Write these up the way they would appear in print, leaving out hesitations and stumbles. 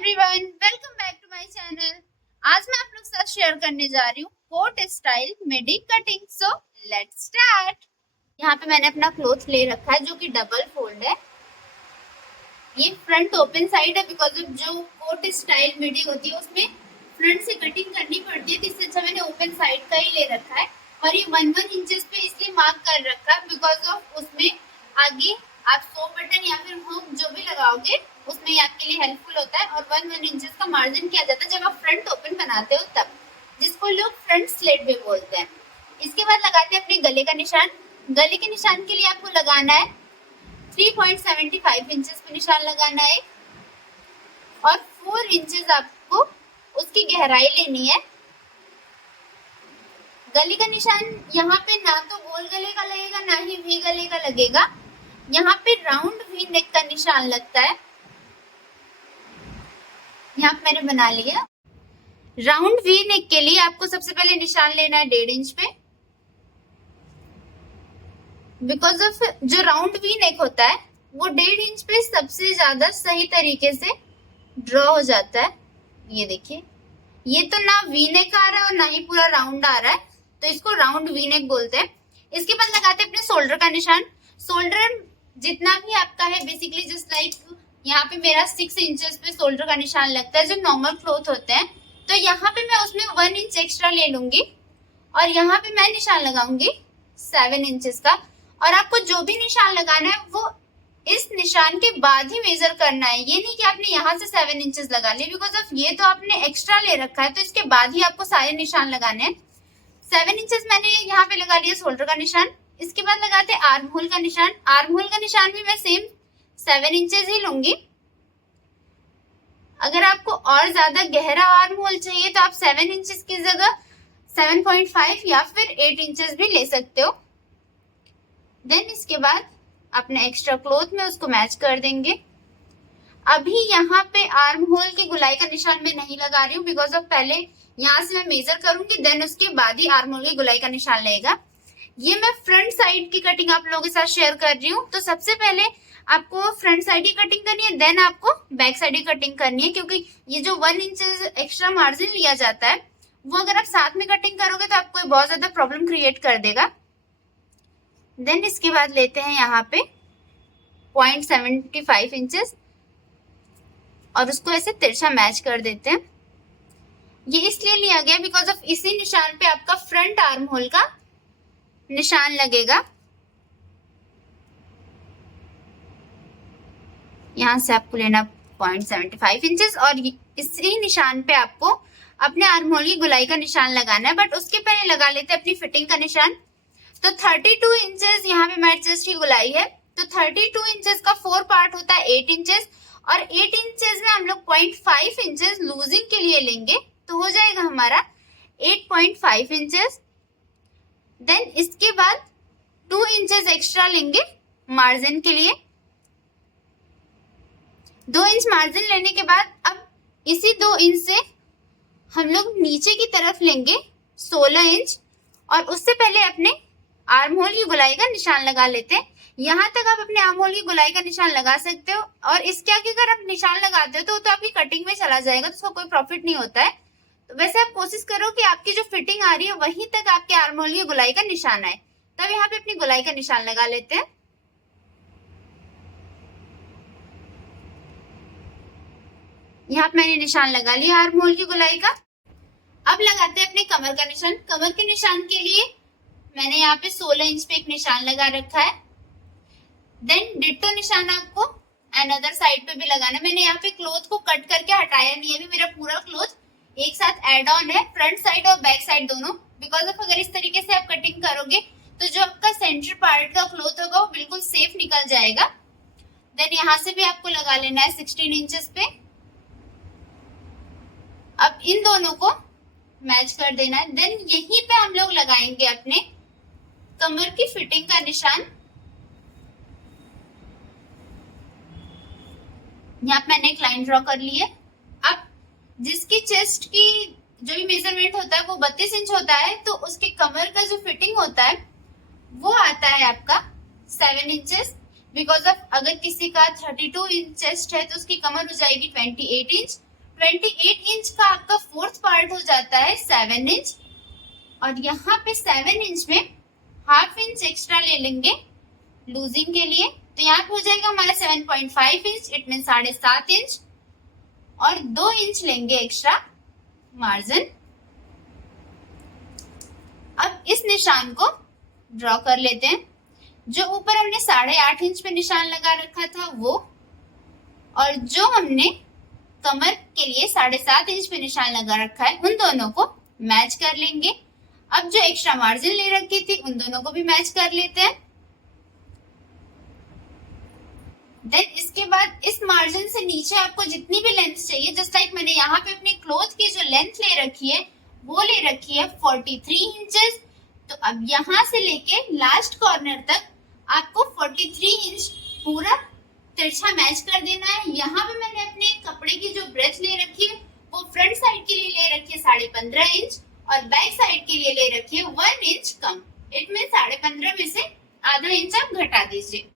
Everyone, welcome back to my channel. आज मैं आप लोग के साथ शेयर करने जा रही हूँ coat style midi cutting. So let's start. यहाँ पे मैंने अपना क्लोथ ले रखा है जो कि डबल फोल्ड है। ये फ्रंट ओपन साइड है बिकॉज ऑफ जो कोट स्टाइल मिडी होती है उसमें फ्रंट से कटिंग करनी पड़ती है, तो इससे अच्छा मैंने ओपन साइड का ही ले रखा है। और ये 1 इंचेस पे इसलिए मार्क कर रखा है बिकॉज ऑफ उसमें आगे आप 100 बटन या फिर हुक जो भी लगाओगे उसमें आपके लिए हेल्पफुल होता है। और 1 इंचेस का मार्जिन किया जाता है जब आप फ्रंट ओपन बनाते हो तब, जिसको लोग फ्रंट स्लिट भी बोलते हैं। इसके बाद लगाते हैं अपने गले का निशान। गले के निशान के लिए आपको लगाना है 3.75 इंचेस पे निशान लगाना है और 4 इंचेस आपको उसकी गहराई लेनी है। गले का निशान यहाँ पे ना तो गोल गले का लगेगा ना ही वी गले का लगेगा। यहाँ पे राउंड वी नेक का निशान लगता है। यहाँ पे मैंने बना लिया। राउंड वी नेक के लिए आपको सबसे पहले निशान लेना है 1.5 इंच पे। बिकॉज ऑफ जो राउंड वी नेक होता है वो 1.5 इंच पे सबसे ज्यादा सही तरीके से ड्रॉ हो जाता है। ये देखिए, ये तो ना वी नेक आ रहा है और ना ही पूरा राउंड आ रहा है, तो इसको राउंड वी नेक बोलते हैं। इसके बाद लगाते हैं अपने शोल्डर का निशान। शोल्डर जितना भी आपका है बेसिकली जस्ट लाइक यहाँ पे मेरा 6 इंचेस पे शोल्डर का निशान लगता है जो नॉर्मल क्लोथ होते हैं, तो यहाँ पे मैं उसमें 1 इंच एक्स्ट्रा ले लूंगी और यहाँ पे मैं निशान लगाऊंगी 7 इंचेस का। और आपको जो भी निशान लगाना है वो इस निशान के बाद ही मेजर करना है। ये नहीं कि आपने यहाँ से 7 इंचेस लगा लिए, बिकॉज ऑफ ये तो आपने एक्स्ट्रा ले रखा है तो इसके बाद ही आपको सारे निशान लगाने हैं। 7 इंचेस मैंने यहाँ पे लगा लिया शोल्डर का निशान। इसके बाद लगाते हैं आर्म होल का निशान। आर्म होल का निशान भी मैं सेम 7 इंचेस ही लूंगी। अगर आपको और ज्यादा गहरा आर्म होल चाहिए तो आप 7 इंचेस की जगह 7.5 या फिर 8 इंचेस भी ले सकते हो। देन इसके बाद अपने एक्स्ट्रा क्लोथ में उसको मैच कर देंगे। अभी यहाँ पे आर्म होल की गुलाई का निशान मैं नहीं लगा रही हूँ बिकॉज ऑफ पहले यहाँ से मैं मेजर करूंगी, देन उसके बाद ही आर्म होल की गुलाई का निशान लगेगा। ये मैं फ्रंट साइड की कटिंग आप लोगों के साथ शेयर कर रही हूँ। तो सबसे पहले आपको फ्रंट साइड की कटिंग करनी है, देन आपको बैक साइड की कटिंग करनी है, क्योंकि ये जो 1 इंच एक्स्ट्रा मार्जिन लिया जाता है वो अगर आप साथ में कटिंग करोगे तो आपको बहुत ज्यादा प्रॉब्लम क्रिएट कर देगा। देन इसके बाद लेते हैं यहाँ पे 0.75 इंचेस और उसको ऐसे तिरछा मैच कर देते हैं। ये इसलिए लिया गया बिकॉज ऑफ इसी निशान पे आपका फ्रंट आर्म होल का निशान लगेगा। यहाँ से आपको लेना 0.75 इंचेस और इसी निशान पे आपको अपने आर्म होल की गुलाई का निशान लगाना है। बट उसके पहले लगा लेते हैं अपनी फिटिंग का निशान। तो 32 इंचेस यहाँ पे मेरी चेस्ट की गुलाई है, तो 32 इंचेस का 4 पार्ट होता है 8 इंचेस और 8 इंचेस में हम लोग 0.5 इंचेस लूजिंग के लिए लेंगे, तो हो जाएगा हमारा 8.5 इंचेस। देन इसके बाद 2 इंचेस एक्स्ट्रा लेंगे मार्जिन के लिए। 2 इंच मार्जिन लेने के बाद अब इसी 2 इंच से हम लोग नीचे की तरफ लेंगे 16 इंच और उससे पहले अपने आर्म होल की गुलाई का निशान लगा लेते हैं। यहाँ तक आप अपने आर्म होल की गुलाई का निशान लगा सकते हो और इसके आगे अगर आप निशान लगाते हो तो आपकी कटिंग में चला जाएगा, तो उसका कोई प्रॉफिट नहीं होता है। तो वैसे आप कोशिश करो कि आपकी जो फिटिंग आ रही है वहीं तक आपके आर्म होल की गुलाई का निशान आए। तब यहाँ पे अपनी गुलाई का निशान लगा लेते हैं। यहाँ पे मैंने निशान लगा लिया आर्म होल की गुलाई का। अब लगाते हैं अपने कमर का निशान। कमर के निशान के लिए मैंने यहाँ पे 16 इंच पे एक निशान लगा रखा है। देन डिट्टो निशान आपको अनदर साइड पे भी लगाना है। मैंने यहाँ पे क्लोथ को कट करके हटाया नहीं है, अभी मेरा पूरा क्लोथ एक साथ एड ऑन है, फ्रंट साइड और बैक साइड दोनों। बिकॉज ऑफ अगर इस तरीके से आप कटिंग करोगे तो जो आपका सेंटर पार्ट का क्लोथ होगा वो बिल्कुल सेफ निकल जाएगा। देन यहाँ से भी आपको लगा लेना है 16 इंचेस पे। अब इन दोनों को मैच कर देना है। देन यहीं पे हम लोग लगाएंगे अपने कमर की फिटिंग का निशान। यहाँ पे मैंने एक लाइन ड्रॉ कर ली है। अब जिसकी चेस्ट की जो भी मेजरमेंट होता है वो 32 इंच होता है, तो उसके कमर का जो फिटिंग होता है वो आता है आपका 7 इंचेस। बिकॉज ऑफ अगर किसी का 32 इंच चेस्ट है तो उसकी कमर हो जाएगी 28 इंच 28 इंच का आपका फोर्थ पार्ट हो जाता है 7 इंच, और यहाँ पे 7 इंच में हाफ इंच एक्स्ट्रा ले लेंगे लूजिंग के लिए, तो यहाँ पे हो जाएगा हमारा 7.5 इंच, इट मीन 7.5 इंच, और 2 इंच लेंगे एक्स्ट्रा मार्जिन। अब इस निशान को ड्रॉ कर लेते हैं। जो ऊपर हमने 8.5 इंच पे निशान लगा रखा था वो, और जो हमने कमर के लिए 7.5 इंच पे निशान लगा रखा है, उन दोनों को मैच कर लेंगे। अब जो एक्स्ट्रा मार्जिन ले रखी थी उन दोनों को भी मैच कर लेते हैं। देन इसके बाद इस मार्जिन से नीचे आपको जितनी भी लेंथ चाहिए, जस्ट लाइक मैंने यहाँ पे अपने क्लोथ की जो लेंथ ले रखी है वो ले रखी है 43 इंचेस। तो अब यहाँ से लेके लास्ट कॉर्नर तक आपको 43 इंच पूरा तिरछा मैच कर देना है। यहाँ पे मैंने अपने कपड़े की जो ब्रेथ ले रखी है वो फ्रंट साइड के लिए ले रखी है 15.5 इंच, और बैक साइड के लिए ले रखी है 1 इंच कम, इट मीन 15.5 में से आधा इंच आप घटा दीजिए।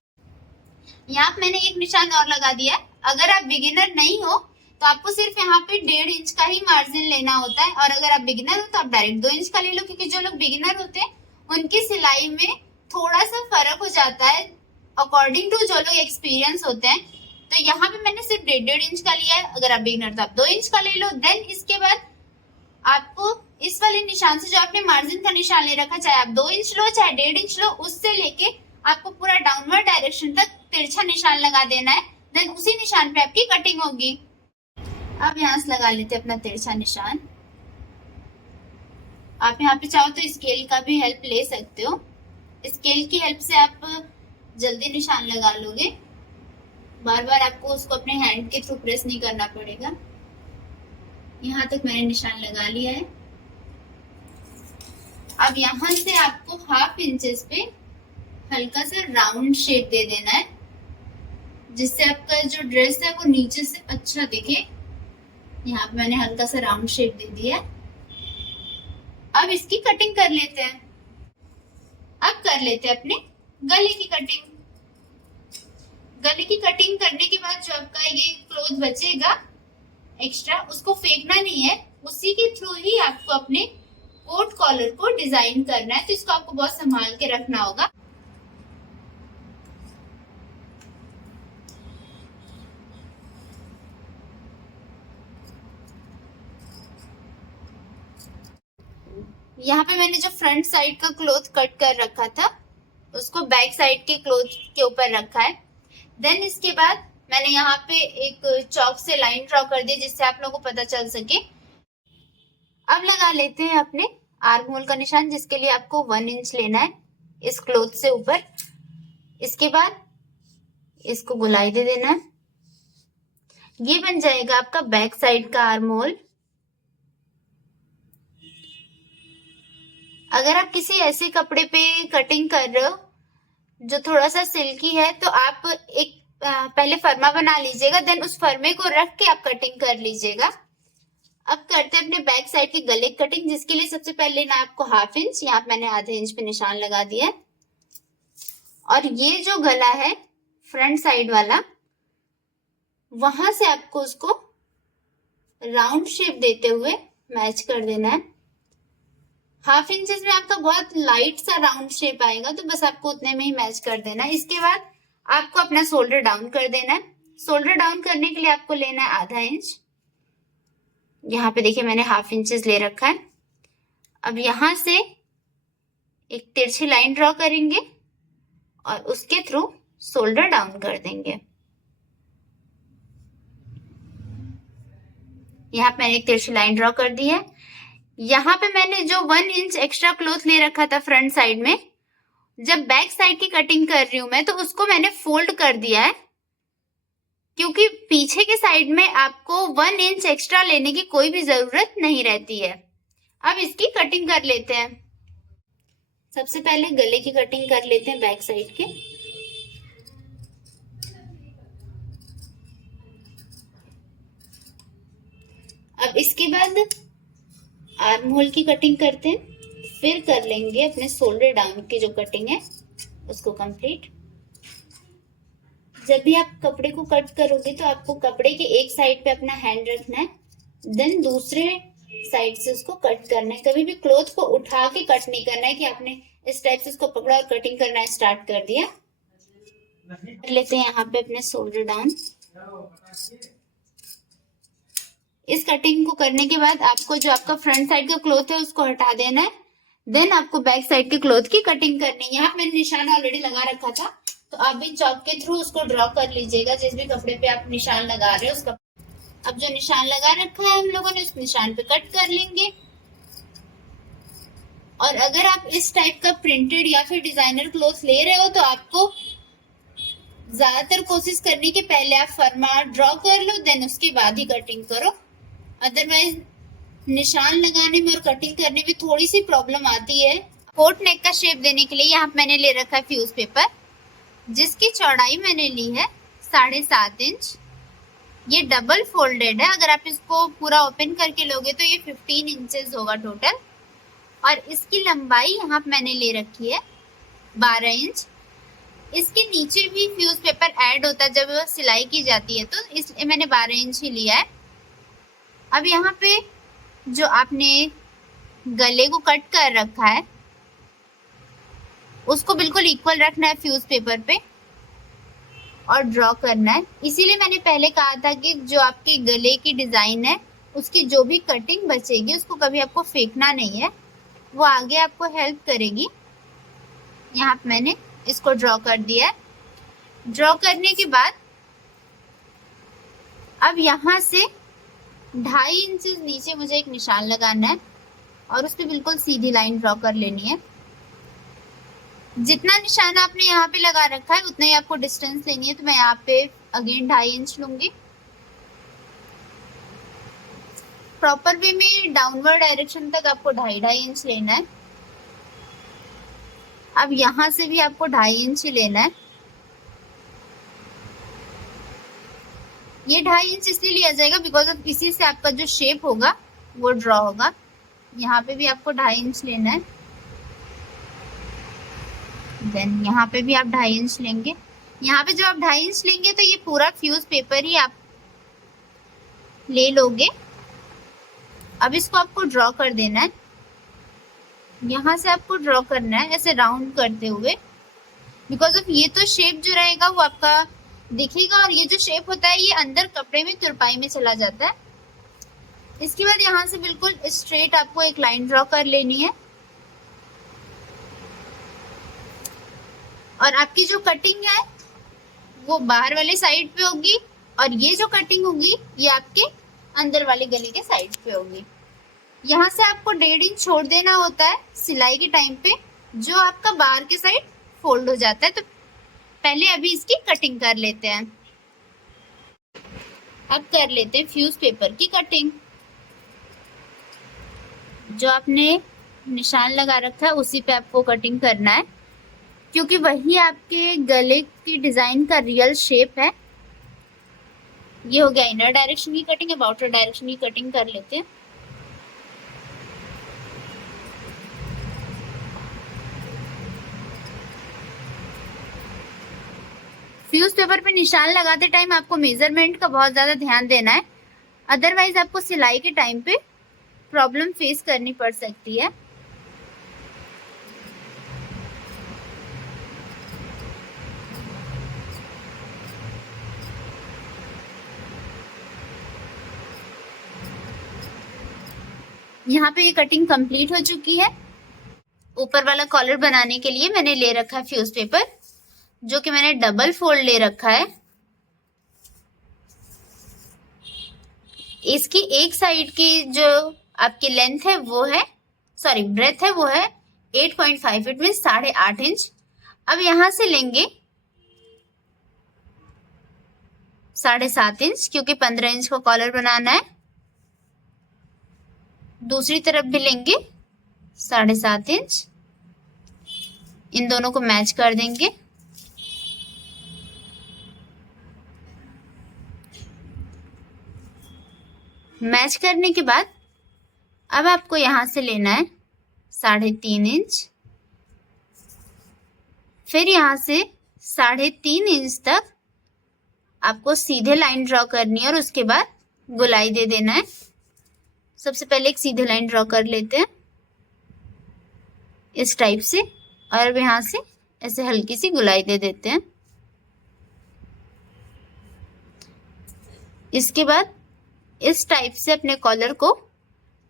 यहाँ पे मैंने एक निशान और लगा दिया है। अगर आप बिगिनर नहीं हो तो आपको सिर्फ यहाँ पे 1.5 इंच का ही मार्जिन लेना होता है, और अगर आप बिगिनर हो तो आप डायरेक्ट 2 इंच का ले लो, क्योंकि जो लोग बिगिनर होते हैं उनकी सिलाई में थोड़ा सा फर्क हो जाता है अकॉर्डिंग टू जो लोग एक्सपीरियंस होते हैं। तो यहाँ पे मैंने सिर्फ 1.5 इंच का लिया है, अगर आप बिगिनर तो आप 2 इंच का ले लो। देन इसके बाद आपको इस वाले निशान से जो आपने मार्जिन का निशान ले रखा, चाहे आप 2 इंच लो चाहे 1.5 इंच लो, उससे लेके आपको पूरा डाउनवर्ड डायरेक्शन तक तिरछा निशान लगा देना है। देन उसी निशान पे आपकी कटिंग होगी। अब यहाँ से लगा लेते हैं अपना तिरछा निशान। आप यहाँ पे चाहो तो स्केल का भी हेल्प ले सकते हो, स्केल की हेल्प से आप जल्दी निशान लगा लोगे, बार बार आपको उसको अपने हैंड के थ्रू प्रेस नहीं करना पड़ेगा। यहाँ तक मैंने निशान लगा लिया है। अब यहाँ से आपको हाफ इंचेस पे हल्का सा राउंड शेप दे देना है, जिससे आपका जो ड्रेस है वो नीचे से अच्छा दिखे। यहाँ पे मैंने हल्का सा राउंड शेप दे दिया। अब इसकी कटिंग कर लेते हैं। अब कर लेते हैं अपने गले की कटिंग। गले की कटिंग करने के बाद जो आपका ये क्लोथ बचेगा एक्स्ट्रा, उसको फेंकना नहीं है, उसी के थ्रू ही आपको अपने कोट कॉलर को डिजाइन करना है। तो इसको आपको बहुत संभाल के रखना होगा। यहाँ पे मैंने जो फ्रंट साइड का क्लोथ कट कर रखा था उसको बैक साइड के क्लोथ के ऊपर रखा है। देन इसके बाद मैंने यहाँ पे एक चौक से लाइन ड्रॉ कर दी, जिससे आप लोगों को पता चल सके। अब लगा लेते हैं अपने आर्म होल का निशान, जिसके लिए आपको 1 इंच लेना है इस क्लोथ से ऊपर। इसके बाद इसको गोलाई दे देना है। ये बन जाएगा आपका बैक साइड का आर्म होल। अगर आप किसी ऐसे कपड़े पे कटिंग कर रहे हो जो थोड़ा सा सिल्की है, तो आप एक पहले फर्मा बना लीजिएगा, देन उस फर्मे को रख के आप कटिंग कर लीजिएगा। अब करते हैं अपने बैक साइड की गले की कटिंग, जिसके लिए सबसे पहले लेना है आपको हाफ इंच। यहाँ पे मैंने आधे इंच पे निशान लगा दिया है, और ये जो गला है फ्रंट साइड वाला, वहां से आपको उसको राउंड शेप देते हुए मैच कर देना है। हाफ इंचेस में आपका बहुत लाइट सा राउंड शेप आएगा, तो बस आपको उतने में ही मैच कर देना है। इसके बाद आपको अपना शोल्डर डाउन कर देना है। शोल्डर डाउन करने के लिए आपको लेना है आधा इंच। यहाँ पे देखिए मैंने हाफ इंचेस ले रखा है। अब यहाँ से एक तिरछी लाइन ड्रॉ करेंगे और उसके थ्रू शोल्डर डाउन कर देंगे। यहाँ पे मैंने एक तिरछी लाइन ड्रॉ कर दी है। यहाँ पे मैंने जो 1 इंच एक्स्ट्रा क्लोथ ले रखा था फ्रंट साइड में, जब बैक साइड की कटिंग कर रही हूं मैं, तो उसको मैंने फोल्ड कर दिया है, क्योंकि पीछे के साइड में आपको 1 इंच एक्स्ट्रा लेने की कोई भी जरूरत नहीं रहती है। अब इसकी कटिंग कर लेते हैं। सबसे पहले गले की कटिंग कर लेते हैं बैक साइड के। अब इसके बाद आर्म होल की कटिंग करते हैं, फिर कर लेंगे अपने शोल्डर डाउन की जो कटिंग है उसको कंप्लीट। जब भी आप कपड़े को कट करोगे तो आपको कपड़े के एक साइड पे अपना हैंड रखना है, देन दूसरे साइड से उसको कट करना है। कभी भी क्लॉथ को उठा के कट नहीं करना है कि आपने इस टाइप से उसको पकड़ा और कटिंग करना स्टार्ट कर दिया। कर लेते हैं यहाँ पे अपने शोल्डर डाउन। इस कटिंग को करने के बाद आपको जो आपका फ्रंट साइड का क्लॉथ है उसको हटा देना है। देन आपको बैक साइड के क्लॉथ की कटिंग करनी है। यहाँ पे मैंने निशान ऑलरेडी लगा रखा था, तो आप भी चॉक के थ्रू उसको ड्रॉ कर लीजिएगा जिस भी कपड़े पे आप निशान लगा रहे हो उसका। अब जो निशान लगा रखा है हम लोगों ने, उस निशान पे कट कर लेंगे। और अगर आप इस टाइप का प्रिंटेड या फिर डिजाइनर क्लॉथ ले रहे हो तो आपको ज्यादातर कोशिश करनी कि पहले आप फर्मा ड्रॉ कर लो, देन उसके बाद ही कटिंग करो। अदरवाइज निशान लगाने में और कटिंग करने में थोड़ी सी प्रॉब्लम आती है। कोट नेक का शेप देने के लिए यहाँ मैंने ले रखा है फ्यूज पेपर, जिसकी चौड़ाई मैंने ली है 7.5 इंच। ये डबल फोल्डेड है। अगर आप इसको पूरा ओपन करके लोगे तो ये 15 इंचेस होगा टोटल। और इसकी लंबाई यहाँ मैंने ले रखी है 12 इंच। इसके नीचे भी फ्यूज पेपर ऐड होता है जब सिलाई की जाती है, तो इसलिए मैंने 12 इंच ही लिया है। अब यहाँ पे जो आपने गले को कट कर रखा है उसको बिल्कुल इक्वल रखना है फ्यूज पेपर पे और ड्रॉ करना है। इसीलिए मैंने पहले कहा था कि जो आपके गले की डिजाइन है उसकी जो भी कटिंग बचेगी उसको कभी आपको फेंकना नहीं है, वो आगे आपको हेल्प करेगी। यहाँ पे मैंने इसको ड्रॉ कर दिया है। ड्रॉ करने के बाद अब यहाँ से 2.5 इंचेस नीचे मुझे एक निशान लगाना है और उस पर बिल्कुल सीधी लाइन ड्रॉ कर लेनी है। जितना निशान आपने यहाँ पे लगा रखा है उतना ही आपको डिस्टेंस लेनी है, तो मैं यहाँ पे अगेन 2.5 इंच लूंगी। प्रॉपर वे में डाउनवर्ड डायरेक्शन तक आपको 2.5 इंच लेना है। अब यहाँ से भी आपको 2.5 इंच ही लेना है। ये 2.5 इंच इसलिए लिया जाएगा बिकॉज ऑफ इसी से आपका जो शेप होगा वो ड्रॉ होगा। यहाँ पे भी आपको 2.5 इंच लेना है। देन यहाँ पे भी आप 2.5 इंच लेंगे। यहाँ पे जब आप 2.5 इंच लेंगे तो ये पूरा फ्यूज पेपर ही आप ले लोगे। अब इसको आपको ड्रॉ कर देना है। यहाँ से आपको ड्रॉ करना है ऐसे राउंड करते हुए, बिकॉज ऑफ ये तो शेप जो रहेगा वो आपका दिखेगा और ये जो शेप होता है ये अंदर कपड़े में तुरपाई में चला जाता है। इसके बाद यहाँ से बिल्कुल स्ट्रेट आपको एक लाइन ड्रॉ कर लेनी है और आपकी जो कटिंग है वो बाहर वाले साइड पे होगी और ये जो कटिंग होगी ये आपके अंदर वाले गले के साइड पे होगी। यहाँ से आपको 1.5 इंच छोड़ देना होता है सिलाई के टाइम पे, जो आपका बाहर के साइड फोल्ड हो जाता है। तो पहले अभी इसकी कटिंग कर लेते हैं। अब कर लेते हैं फ्यूज पेपर की कटिंग। जो आपने निशान लगा रखा है उसी पे आपको कटिंग करना है, क्योंकि वही आपके गले की डिजाइन का रियल शेप है। ये हो गया इनर डायरेक्शन की कटिंग। अब आउटर डायरेक्शन की कटिंग कर लेते हैं। फ्यूज पेपर पे निशान लगाते टाइम आपको मेजरमेंट का बहुत ज्यादा ध्यान देना है, अदरवाइज आपको सिलाई के टाइम पे प्रॉब्लम फेस करनी पड़ सकती है। यहाँ पे ये कटिंग कंप्लीट हो चुकी है। ऊपर वाला कॉलर बनाने के लिए मैंने ले रखा है फ्यूज पेपर, जो कि मैंने डबल फोल्ड ले रखा है। इसकी एक साइड की जो आपकी लेंथ है वो है, सॉरी ब्रेथ है वो है 8.5 इट मीन 8.5 इंच। अब यहां से लेंगे 7.5 इंच, क्योंकि 15 इंच का कॉलर बनाना है। दूसरी तरफ भी लेंगे 7.5 इंच। इन दोनों को मैच कर देंगे। मैच करने के बाद अब आपको यहां से लेना है 3.5 इंच, फिर यहां से 3.5 इंच तक आपको सीधे लाइन ड्रॉ करनी है और उसके बाद गोलाई दे देना है। सबसे पहले एक सीधी लाइन ड्रॉ कर लेते हैं इस टाइप से, और अब यहाँ से ऐसे हल्की सी गुलाई दे देते हैं। इसके बाद इस टाइप से अपने कॉलर को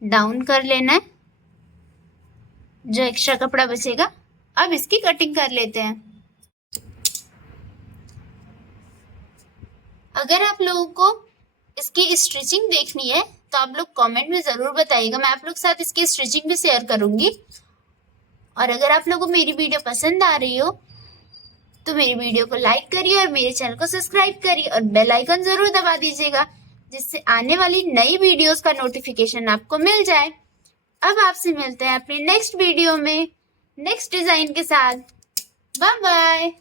डाउन कर लेना है, जो एक्स्ट्रा कपड़ा बचेगा। अब इसकी कटिंग कर लेते हैं। अगर आप लोगों को इसकी स्टिचिंग देखनी है तो आप लोग कमेंट में जरूर बताइएगा, मैं आप लोग के साथ इसकी स्टिचिंग भी शेयर करूंगी। और अगर आप लोगों को मेरी वीडियो पसंद आ रही हो तो मेरी वीडियो को लाइक करिए और मेरे चैनल को सब्सक्राइब करिए और बेल आइकन जरूर दबा दीजिएगा, जिससे आने वाली नई वीडियोस का नोटिफिकेशन आपको मिल जाए। अब आपसे मिलते हैं अपने नेक्स्ट वीडियो में नेक्स्ट डिजाइन के साथ। Bye bye.